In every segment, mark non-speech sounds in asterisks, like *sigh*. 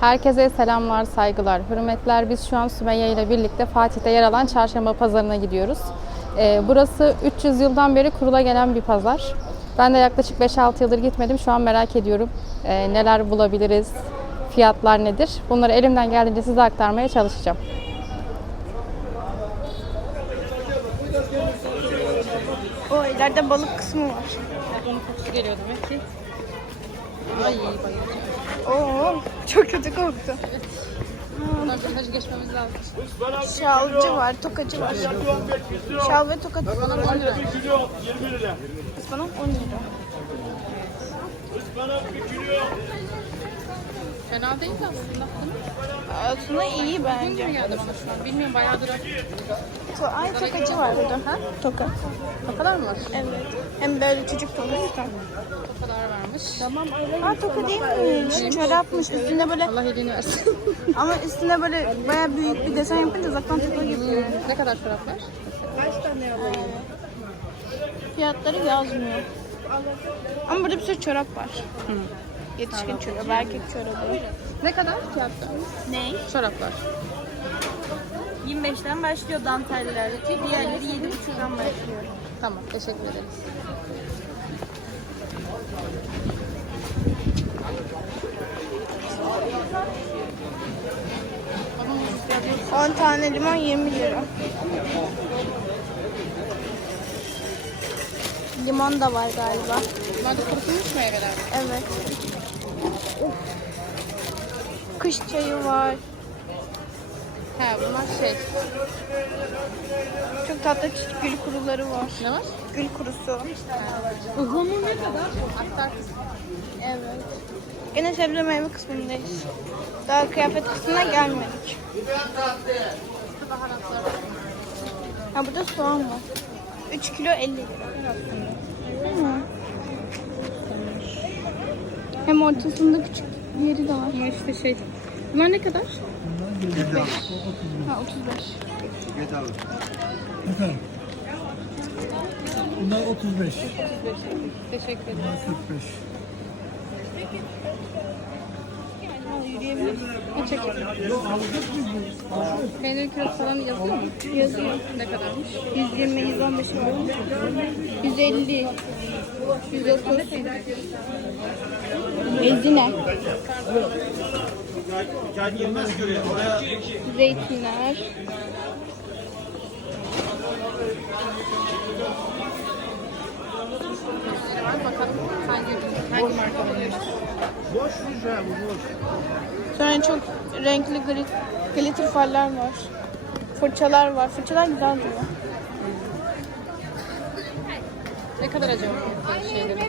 Herkese selamlar, saygılar, hürmetler. Biz şu an Sümeyye ile birlikte Fatih'te yer alan Çarşamba Pazarı'na gidiyoruz. Ee, burası 300 yıldan beri kurula gelen bir pazar. Ben de yaklaşık 5-6 yıldır gitmedim. Şu an merak ediyorum ee, neler bulabiliriz, fiyatlar nedir? Bunları elimden geldiğince size aktarmaya çalışacağım. O ileride balık kısmı var. Onun kokusu geliyor demek ki. Ay bayılacağım. Oo, çok kötü koktu. Buradan bir geçmemiz lazım. Şalcı var, tokacı var. Şal ve tokat. Bana 10 lira. Ispanak 10 lira. Fena değil de aslında. Aslında iyi Bugün bence. mü geldi bana şu an? Bilmiyorum bayağıdır. To Ay tokacı var burada. Ha? Toka. Ne kadar mı var? Evet. Hem böyle çocuk tokası. O kadar varmış. Aa toka değilmiş. Çorapmış. Üstünde böyle Allah iyiliğini versin. *laughs* ama üstüne böyle baya büyük bir desen yapınca zaktan toka gibi. ne kadar çoraplar? Fiyatları yazmıyor. Ama burada bir sürü çorap var. Yetişkin çorabı, erkek çorabı. Ne kadar fiyatlar? Ne? Çoraplar. 25'ten başlıyor danteller. Diğerleri 7,5'dan başlıyor. Tamam, teşekkür ederiz. 10 tane limon 20 lira. Limon da var galiba. Bunlar da kurutulmuş meyveler. Evet. Kış çayı var. He bunlar şey. Çok tatlı gül kuruları var. Ne var? Gül kurusu. Ihlamur ne kadar? Aktar. Evet. Gene sebze meyve kısmındayız. Daha kıyafet kısmına gelmedik. Ha burada soğan var. 3 kilo 50 lira. Hı. Hem ortasında küçük bir yeri de var. Ama işte şey. Bunlar ne kadar? Ha 35. Efendim. Bunlar 35. Teşekkür ederim. Bunlar 45. Yürüyebilir. Ne çekiyorsun? Peynir kilosu falan yazıyor mu? Yazıyor. Ne kadarmış? 120, 115 var. 150. 130. Ezine. Zeytinler. Oluyor? Sonra çok renkli glit glitter farlar var. Fırçalar var. Fırçalar güzel duruyor. Ne kadar acaba şeyleri? Ee,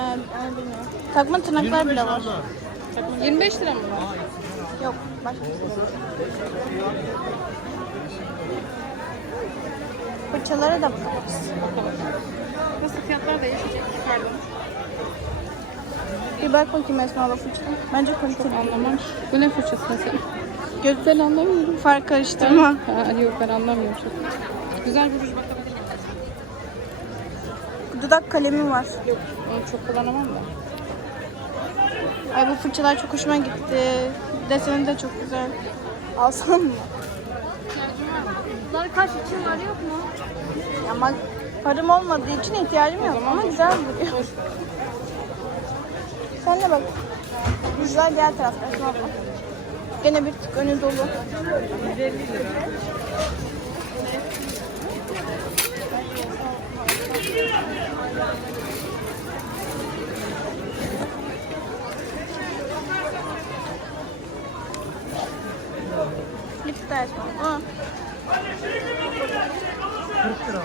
onu bilmiyorum. Takma tırnaklar bile var. 25 lira mı var? Yok. Başka bir şey. Fırçalara da bakarız. Bakalım. Nasıl fiyatlar değişecek? Pardon. Bir bak bakayım Esma'la fırça. Bence kaliteli. Anlamam. Bu ne fırçası mesela? Göz ben anlamıyorum. Far karıştırma. Ha, yok ben anlamıyorum çok. Güzel bir ruj miyim? Dudak kalemi var. Yok onu çok kullanamam da. Ay bu fırçalar çok hoşuma gitti. Deseni de çok güzel. Alsam mı? Bunlar kaç için var yok mu? Ama param olmadığı için ihtiyacım yok ama güzel duruyor. Sen de bak. Rujlar diğer tarafta. Esma bak. Gene bir tık önü dolu. Lip de Esma. Aa. 40 lira.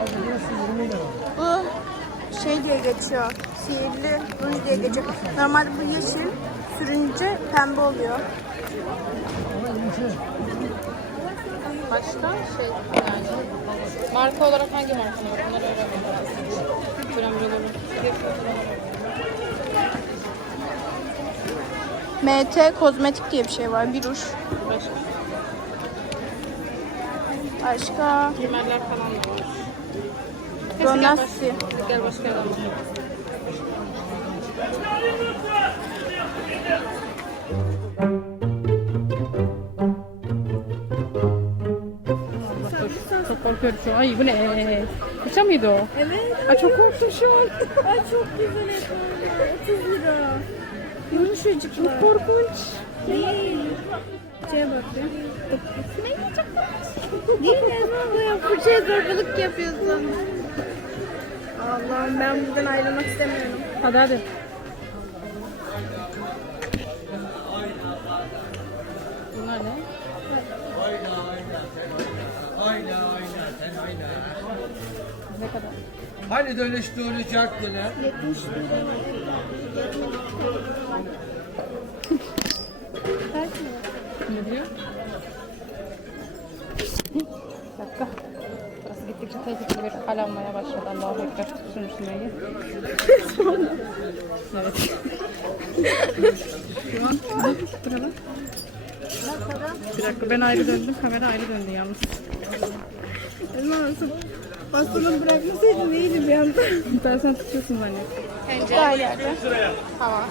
Abi burası 20 lira. Bu şey diye geçiyor. Sihirli ruj diye geçiyor. Normalde bu yeşil sürünce pembe oluyor. Başka şey yani marka olarak hangi marka var? Onları öğrenmek lazım. MT kozmetik diye bir şey var. Bir ruj. Başka. Başka Primerler falan da var. Neyse, gel Donassi. baş- Gel başka bakalım. Şu ay bu ne? Fırça mıydı o? Evet. Ay çok korktum şu an. Ay çok güzel efendim. 30 lira. Yumuşacıklar. Korkunç. Değil. Şeye bak ya. Değil mi ya? Fırçaya zorbalık yapıyorsun. Allah'ım ben buradan ayrılmak istemiyorum. Hadi hadi. Ne kadar? Hani dönüştürecektin ha? 70 lira. Kaç lira? Ne diyor? Bir dakika. Burası gittikçe tehlikeli bir hal almaya başladı. Allahu Ekber. Tutsun evet. Şu an buraya. Bir dakika ben ayrı döndüm. Kamera ayrı döndü yalnız. Esma nasıl? Bastonu bırakmasaydın iyiydi bir anda. Ben sen tutuyorsun zannettim. Her yerde. Hava.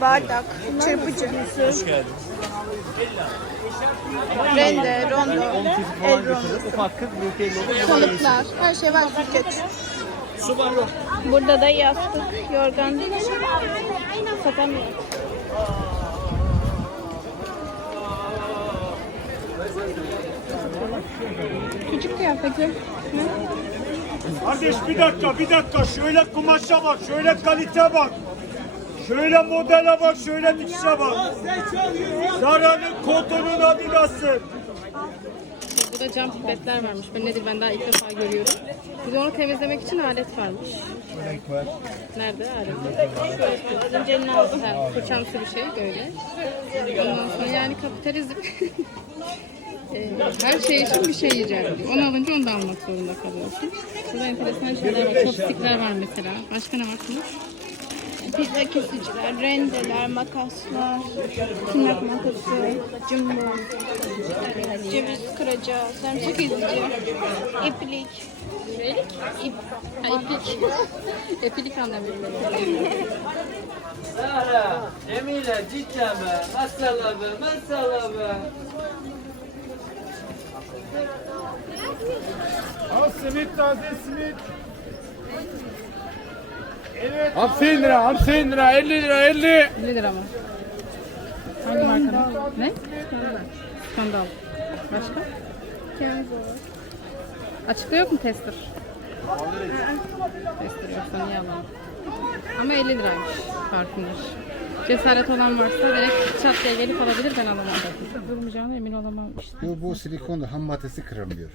Bardak, çırpıcı. Hoş geldin. Rende, rondo, el rondosu. Kalıplar, her şey var süzgeç. Burada da yastık, yorgan. Satamıyorum. Küçük kıyafeti. Kardeş bir dakika bir dakika şöyle kumaşa bak şöyle kalite bak. Şöyle modele bak şöyle dikişe bak. Zara'nın kotonun adidası. Burada cam pipetler varmış. Ben nedir ben daha ilk defa görüyorum. Bir de onu temizlemek için alet varmış. Nerede alet? Az önce aldım. Ha, fırçamsı bir şey böyle. Ondan sonra yani kapitalizm *laughs* e, her şey için bir şey icat ediyor. Onu alınca onu da almak zorunda kalıyorsun. Burada enteresan şeyler var. Chopstickler var mesela. Başka ne var Kılıç? Pizza kesiciler, rendeler, makaslar, tırnak makası, jumbo, ceviz kıracağı, sarımsak ezici, iplik, Neylik? İp. Ha, iplik. *laughs* Epilik anlamıyorum. Zahra, Emine, cidden be. Masala be, masala be. Simit taze simit. Hamsi lira, hamsi lira, 50 lira, 50. 50 lira mı? Hangi marka? Ne? Skandal. Başka? Kenzo. Açıkta yok mu tester? tester yoksa niye alalım? Ama 50 liraymış parfümler. Cesaret olan varsa direkt çat diye gelip alabilir ben alamam. Durmayacağına emin olamam işte. Bu, bu silikonda ham maddesi kırılmıyor.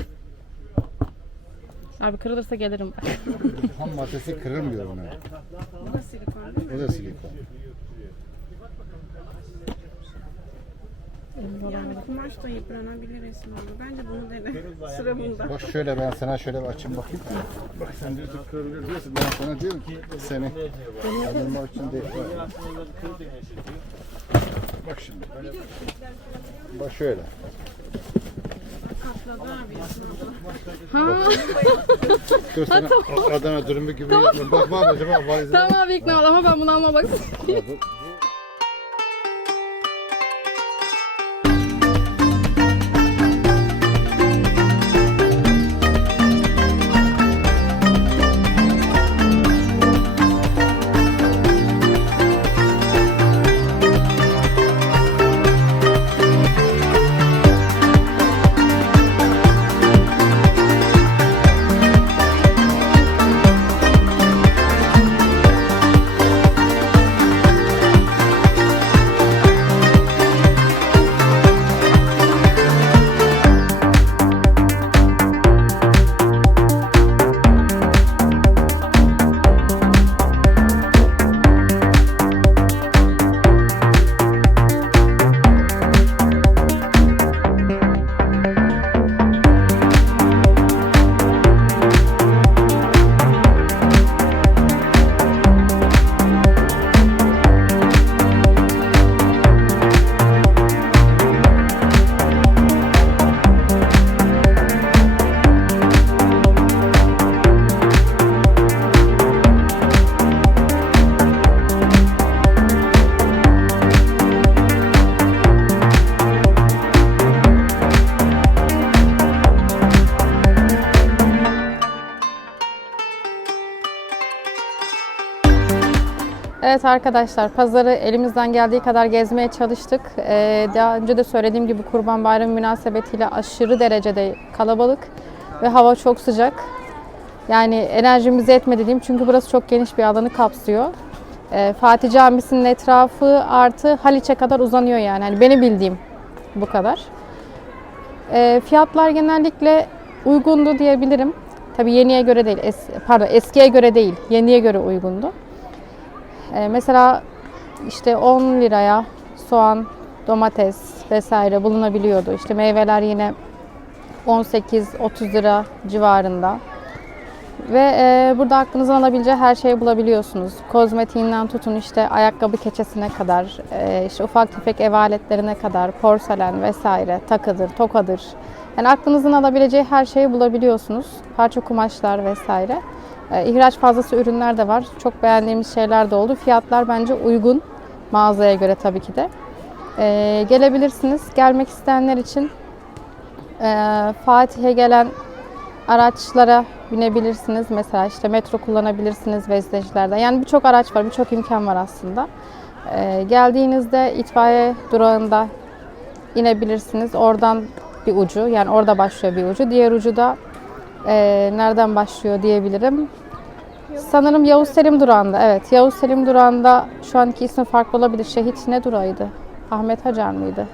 Abi kırılırsa gelirim. Ham maddesi kırılmıyor ona. O da silikon. O da silikon. olamadım. Kumaş da yıpranabilir abla. Bence bunu dene. *laughs* Sıra bunda. Bak şöyle ben sana şöyle bir açayım bakayım. Bak sen diyorsun kırılıyor diyorsun. Ben sana diyorum ki seni alınmak için değil. Bak şimdi. Bak şöyle. Ha Dur sana Adana dürümü gibi. Bak bak acaba tamam abi ikna ol ama ben bunu alma bak. Ya bu- Evet arkadaşlar pazarı elimizden geldiği kadar gezmeye çalıştık. Ee, daha önce de söylediğim gibi Kurban Bayramı münasebetiyle aşırı derecede kalabalık ve hava çok sıcak. Yani enerjimiz yetmedi diyeyim çünkü burası çok geniş bir alanı kapsıyor. Ee, Fatih Camisi'nin etrafı artı Haliç'e kadar uzanıyor yani. Hani beni bildiğim bu kadar. Ee, fiyatlar genellikle uygundu diyebilirim. Tabii yeniye göre değil, es- pardon eskiye göre değil, yeniye göre uygundu. Ee, mesela işte 10 liraya soğan, domates vesaire bulunabiliyordu. İşte meyveler yine 18-30 lira civarında. Ve e, burada aklınızın alabileceği her şeyi bulabiliyorsunuz. Kozmetiğinden tutun işte ayakkabı keçesine kadar, e, işte ufak tefek ev aletlerine kadar, porselen vesaire, takıdır, tokadır. Yani aklınızın alabileceği her şeyi bulabiliyorsunuz. Parça kumaşlar vesaire. E, ihraç fazlası ürünler de var. Çok beğendiğimiz şeyler de oldu. Fiyatlar bence uygun mağazaya göre tabii ki de. E, gelebilirsiniz. Gelmek isteyenler için e, Fatih'e gelen araçlara binebilirsiniz. Mesela işte metro kullanabilirsiniz vezlecilerden. Yani birçok araç var, birçok imkan var aslında. Ee, geldiğinizde itfaiye durağında inebilirsiniz. Oradan bir ucu, yani orada başlıyor bir ucu. Diğer ucu da e, nereden başlıyor diyebilirim. Sanırım Yavuz Selim durağında. Evet, Yavuz Selim durağında şu anki ismi farklı olabilir. Şehit ne durağıydı? Ahmet Hacar mıydı?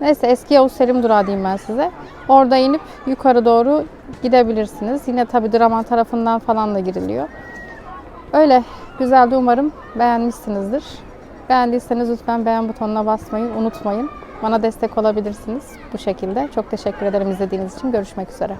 Neyse eski Yavuz Selim durağı diyeyim ben size. Orada inip yukarı doğru gidebilirsiniz. Yine tabi Draman tarafından falan da giriliyor. Öyle güzeldi umarım beğenmişsinizdir. Beğendiyseniz lütfen beğen butonuna basmayı unutmayın. Bana destek olabilirsiniz bu şekilde. Çok teşekkür ederim izlediğiniz için. Görüşmek üzere.